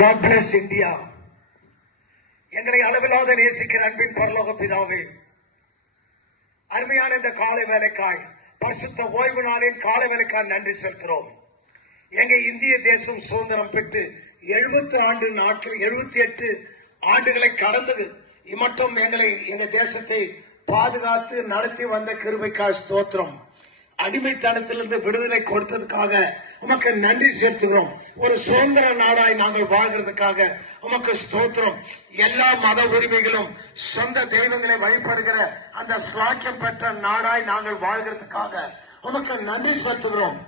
God bless India. எங்களை அளவில்லாத நேசிக்கிற அன்பின் பரலோக பிதாவே, அருமையான இந்த காலை வேலைக்காய், பரிசுத்த ஓய்வு நாளின் காலை வேலைக்காய் நன்றி செலுத்துகிறோம். எங்க இந்திய தேசம் சுதந்திரம் பெற்று 78 ஆண்டுகளை கடந்தது. இமட்டும் எங்க தேசத்தை பாதுகாத்து நடத்தி வந்த கிருபைக்காய் ஸ்தோத்திரம். அடிமைத்தனத்திலிருந்து விடுதலை கொடுத்ததுக்காக உமக்கு நன்றி செலுத்துகிறோம். ஒரு சுதந்திர நாடாய் நாங்கள் வாழ்கிறதுக்காக உமக்கு ஸ்தோத்திரம். எல்லா மத உரிமைகளும் சொந்த தெய்வங்களை வழிபடுகிற அந்த ஸ்லாக்கியம் பெற்ற நாடாய் நாங்கள் வாழ்கிறதுக்காக உமக்கு நன்றி செலுத்துகிறோம்.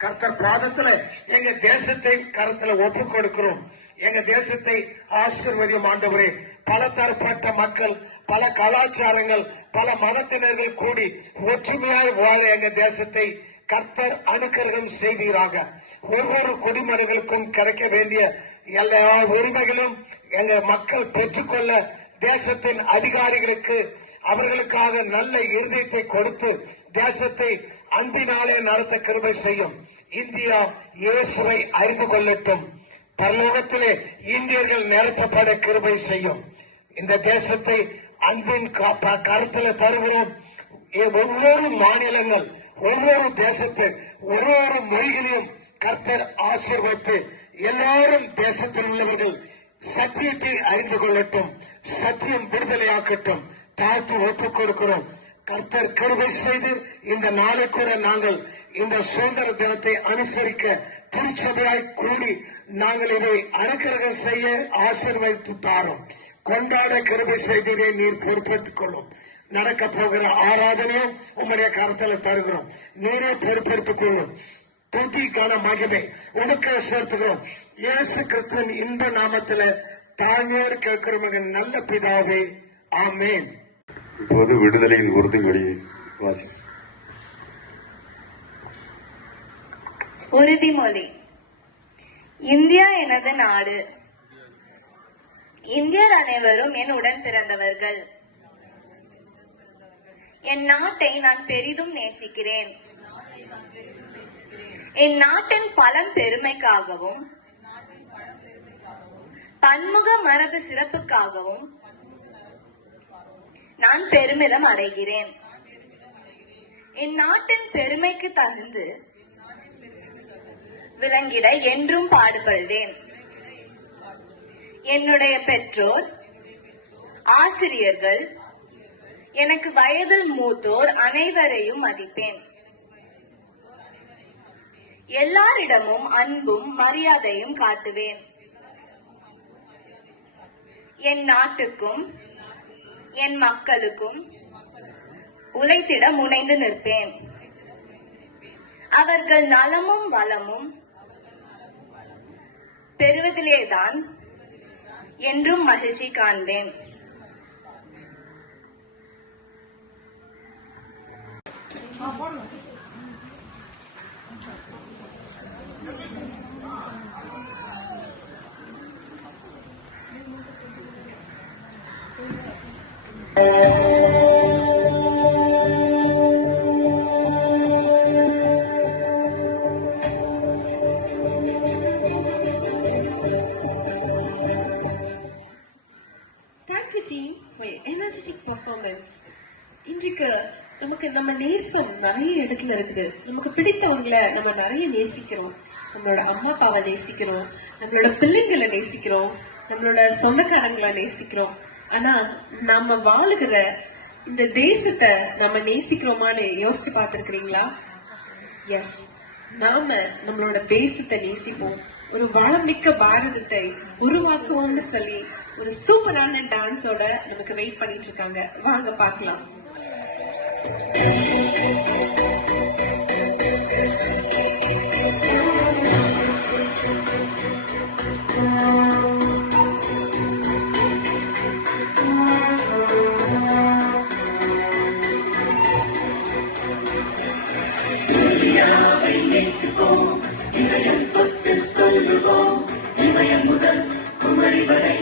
கர்த்தர் பாதத்துல எங்க தேசத்தை கருத்துல ஒப்பு கொடுக்கிறோம். எங்க தேசத்தை ஆசீர்வதியும் ஆண்டவரே. பல தரப்பட்ட மக்கள், பல கலாச்சாரங்கள், பல மதத்தினர்கள் கூடி ஒற்றுமையாய் வாழ எங்க தேசத்தை கர்த்தர் அனுக்கிரகம் செய்வீராக. ஒவ்வொரு குடிமகனுக்கும் கிடைக்க வேண்டிய எல்லா உரிமைகளும் எங்க மக்கள் பெற்றுக்கொள்ள தேசத்தின் அதிகாரிகளுக்கு அவர்களுக்காக நல்ல இருதயத்தை கொடுத்து தேசத்தை அன்பினாலே நடத்த கிருபை செய்யும். இந்தியா இயேசுவை அறிந்து கொள்ளட்டும். பரலோகத்திலே இந்தியர்கள் நிரப்பப்பட கிருபை செய்யும். இந்த தேசத்தை அன்பின் கருத்துல தருகிறோம். ஒவ்வொரு மாநிலங்கள், ஒவ்வொரு தேசத்தை, ஒவ்வொரு மொழிகளையும் கர்த்தர் ஆசீர்வதித்து எல்லாரும் தேசத்தில் உள்ளவர்கள் சத்தியத்தை அறிந்து கொள்ளட்டும். சத்தியம் விடுதலையாக்கட்டும். தாழ்த்து ஒப்புக் கொடுக்கிறோம். கர்த்தர் கிருபை செய்து இந்த நாளை கூட நாங்கள் இந்த சுதந்திர தினத்தை அனுசரிக்க திருச்சபையாய் கூடி நாங்கள் இதை அனுக்கிரகம் செய்ய ஆசீர்வதித்து தாரோம். கொண்டாட கிருபை செய்ததை நீர் பொறுப்பேற்றுக் கொள்ளும். நடக்க போகிற ஆராதனையும் உங்களுடைய கருத்துல தருகிறோம். நீரே பொறுப்பெடுத்துக் கொள்ளும். துதிக்கான மகிமை உனக்கு செலுத்துகிறோம். இயேசு கிறிஸ்துவின் இன்ப நாமத்துல தாழ்மையோடு கேட்கிறோம் நல்ல பிதாவே, ஆமேன். இப்போது விடுதலையின் உறுதிமொழி வாசி. உறுதிமொழி. இந்தியா எனது நாடு. இந்தியர் அனைவரும் என் உடன் பிறந்தவர்கள். என் நாட்டை நான் பெரிதும் நேசிக்கிறேன். என் நாட்டின் பழம் பெருமைக்காகவும் பன்முக மரபு சிறப்புக்காகவும் நான் பெருமிதம் அடைகிறேன். என் நாட்டின் பெருமைக்கு தகுந்து விளங்கிட என்றும் பாடுபடுவேன். என்னுடைய பெற்றோர், ஆசிரியர்கள், எனக்கு வயதில் மூத்தோர் அனைவரையும் மதிப்பேன். எல்லாரிடமும் அன்பும் மரியாதையும் காட்டுவேன். என் நாட்டுக்கும் என் மக்களுக்கும் உழைத்திட முனைந்து நிற்பேன். அவர்கள் நலமும் வளமும் பெறுவதிலேதான் என்றும் மகிழ்ச்சி காண்பேன். இன்றைக்கு நமக்கு நம்ம நேசம் நிறைய இடத்துல இருக்குது. நமக்கு பிடித்தவங்களை நம்ம நிறைய நேசிக்கிறோம். நம்மளோட அம்மா அப்பாவை நேசிக்கிறோம், நம்மளோட பிள்ளைங்களை நேசிக்கிறோம், நம்மளோட சொந்தக்காரங்களை நேசிக்கிறோம். ஆனா நம்ம வாழுகிற இந்த தேசத்தை நம்ம நேசிக்கிறோமான்னு யோசிச்சு பார்த்திருக்கிறீங்களா? எஸ், நாம நம்மளோட தேசத்தை நேசிப்போம். ஒரு வளமிக்க பாரதத்தை உருவாக்குவோம்னு சொல்லி ஒரு சூப்பரான டான்ஸோட நமக்கு வெயிட் பண்ணிட்டு இருக்காங்க. வாங்க பார்க்கலாம். இந்தியாவை நேசிப்போம், இதயம் தொட்டு சொல்லுவோம். இமயம் முதல் குமரி வரை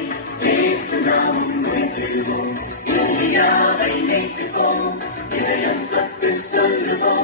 இயேசு நாமம் உயர்த்துவோம். இந்தியாவை நேசிப்போம், இதயம் தொட்டு சொல்லுவோம்.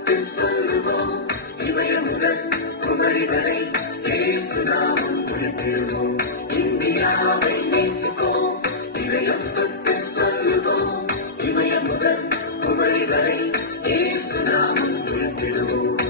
தொட்டு சொல்லுவோம் இமயம் முதல் குமரி வரை இயேசு நாமம் உயர்த்திடுவோம் இந்தியாவை நேசிப்போம் இதயம் தொட்டு சொல்லுவோம் இமயம் முதல் குமரி வரை இயேசு நாமம் உயர்த்திடுவோம்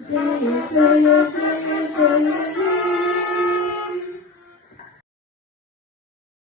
Jaya Jaya Jaya